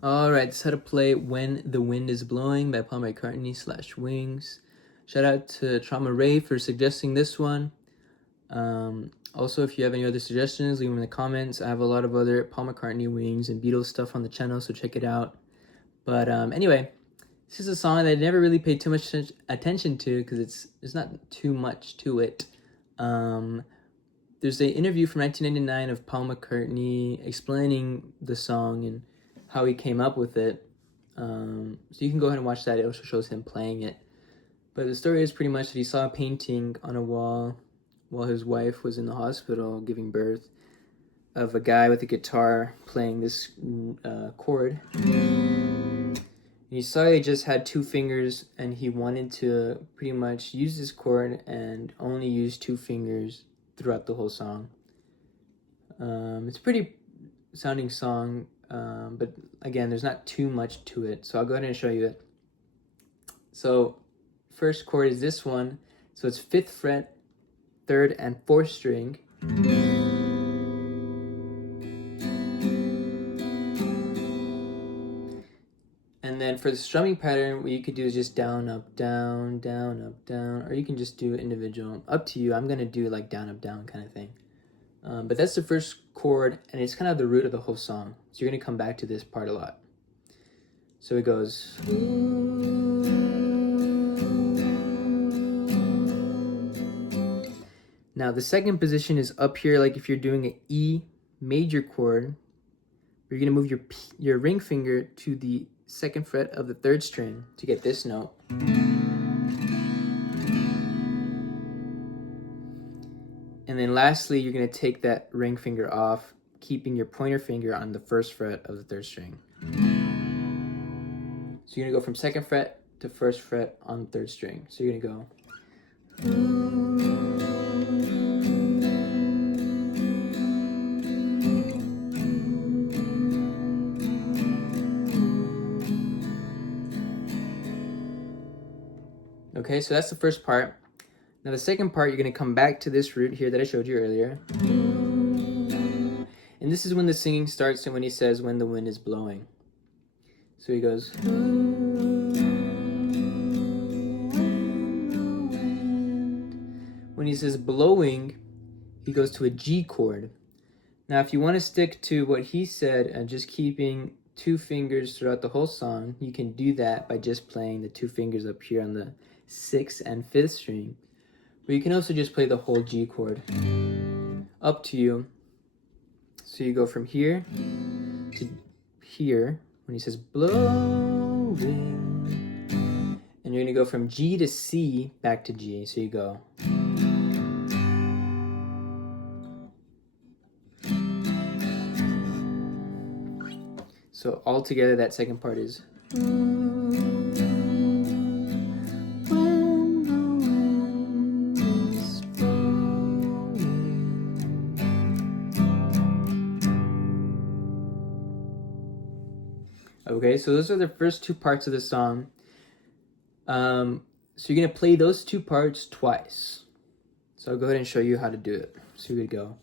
Alright, this is how to play When the Wind is Blowing by Paul McCartney /Wings. Shout out to Trauma Ray for suggesting this one. Also, if you have any other suggestions, leave them in the comments. I have a lot of other Paul McCartney, Wings, and Beatles stuff on the channel, so check it out. But anyway, this is a song that I never really paid too much attention to because there's not too much to it. There's an interview from 1999 of Paul McCartney explaining the song and how he came up with it. So you can go ahead and watch that. It also shows him playing it. But the story is pretty much that he saw a painting on a wall while his wife was in the hospital giving birth of a guy with a guitar playing this chord. And he saw he just had 2 fingers and he wanted to pretty much use this chord and only use 2 fingers throughout the whole song. It's a pretty sounding song, but again, there's not too much to it. So I'll go ahead and show you it. So first chord is this one. So it's 5th fret, 3rd and 4th string. And then for the strumming pattern, what you could do is just down, up, down, down, up, down, or you can just do individual. Up to you. I'm going to do like down, up, down kind of thing. But that's the first chord, and it's kind of the root of the whole song. So you're going to come back to this part a lot. So it goes. Now the second position is up here, like if you're doing an E major chord, you're going to move your ring finger to the 2nd fret of the 3rd string to get this note. And then lastly, you're going to take that ring finger off, keeping your pointer finger on the 1st fret of the 3rd string. So you're going to go from 2nd fret to 1st fret on the 3rd string. So you're going to go. Okay, so that's the first part. Now the second part, you're going to come back to this root here that I showed you earlier. And this is when the singing starts and when he says, when the wind is blowing. So he goes. When he says blowing, he goes to a G chord. Now if you want to stick to what he said and just keeping 2 fingers throughout the whole song, you can do that by just playing the 2 fingers up here on the 6th and 5th string. But you can also just play the whole G chord. Up to you. So you go from here to here when he says blowing. And you're going to go from G to C back to G. So you go. So all together that second part is. Okay, so those are the first 2 parts of the song. So you're going to play those 2 parts twice. So I'll go ahead and show you how to do it. So you're going to go.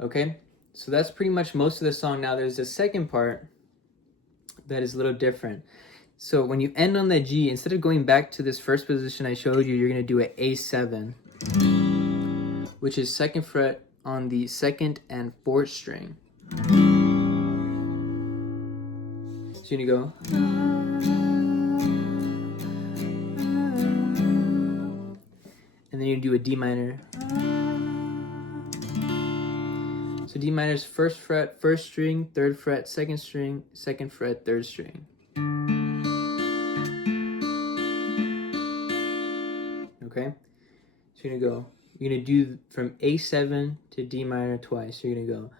Okay, so that's pretty much most of the song. Now there's a second part that is a little different. So when you end on that G, instead of going back to this first position I showed you, you're going to do an A7, which is 2nd fret on the 2nd and 4th string. So you're going to go. And then you do a D minor. So D minor is first fret, first string, third fret, second string, second fret, third string. Okay? So you're gonna do from A7 to D minor twice. So you're gonna go.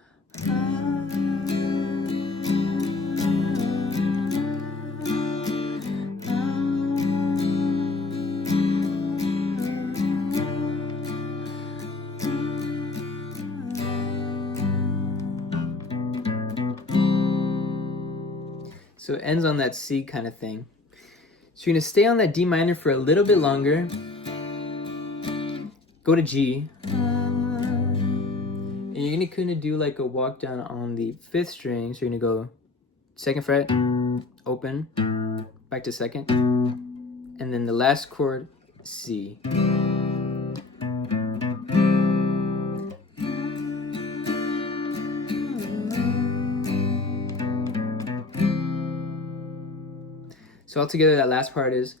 So it ends on that C kind of thing. So you're gonna stay on that D minor for a little bit longer. Go to G. And you're gonna kind of do like a walk down on the 5th string. So you're gonna go 2nd fret, open, back to 2nd, and then the last chord, C. So altogether, that last part is.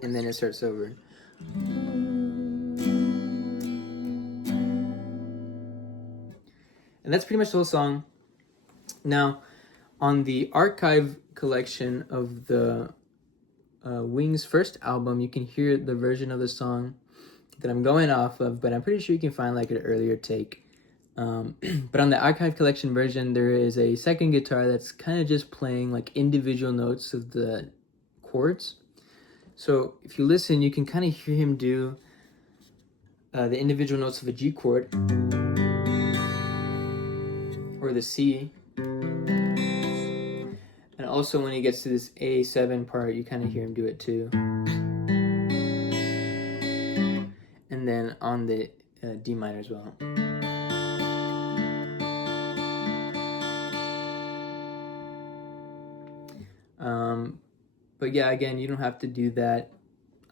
And then it starts over. And that's pretty much the whole song. Now, on the archive collection of the Wings' first album, you can hear the version of the song that I'm going off of, but I'm pretty sure you can find like an earlier take. But on the archive collection version, there is a second guitar that's kind of just playing like individual notes of the chords. So if you listen, you can kind of hear him do the individual notes of a G chord or the C. And also when he gets to this A7 part, you kind of hear him do it too. And then on the D minor as well. But yeah, again, you don't have to do that.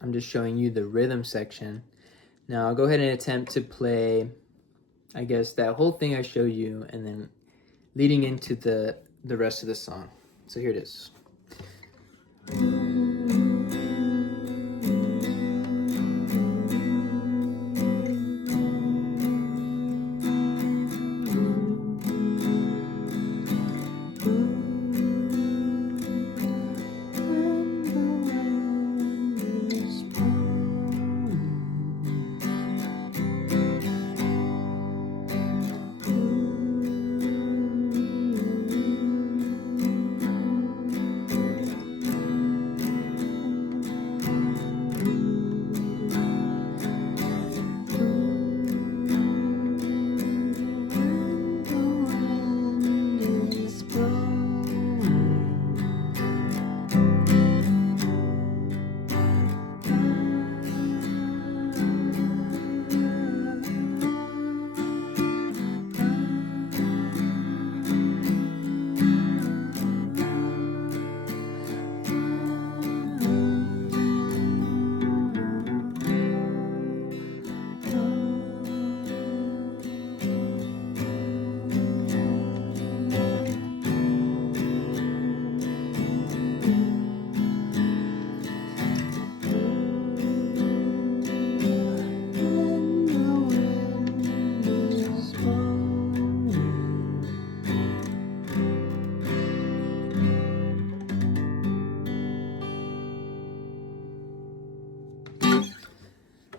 I'm just showing you the rhythm section. Now I'll go ahead and attempt to play, I guess, that whole thing I showed you, and then leading into the rest of the song. So here it is.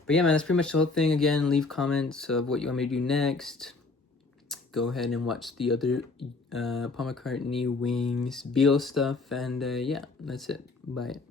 But yeah, man, that's pretty much the whole thing. Again, leave comments of what you want me to do next. Go ahead and watch the other Paul McCartney, Wings, Beal stuff. And yeah, that's it. Bye.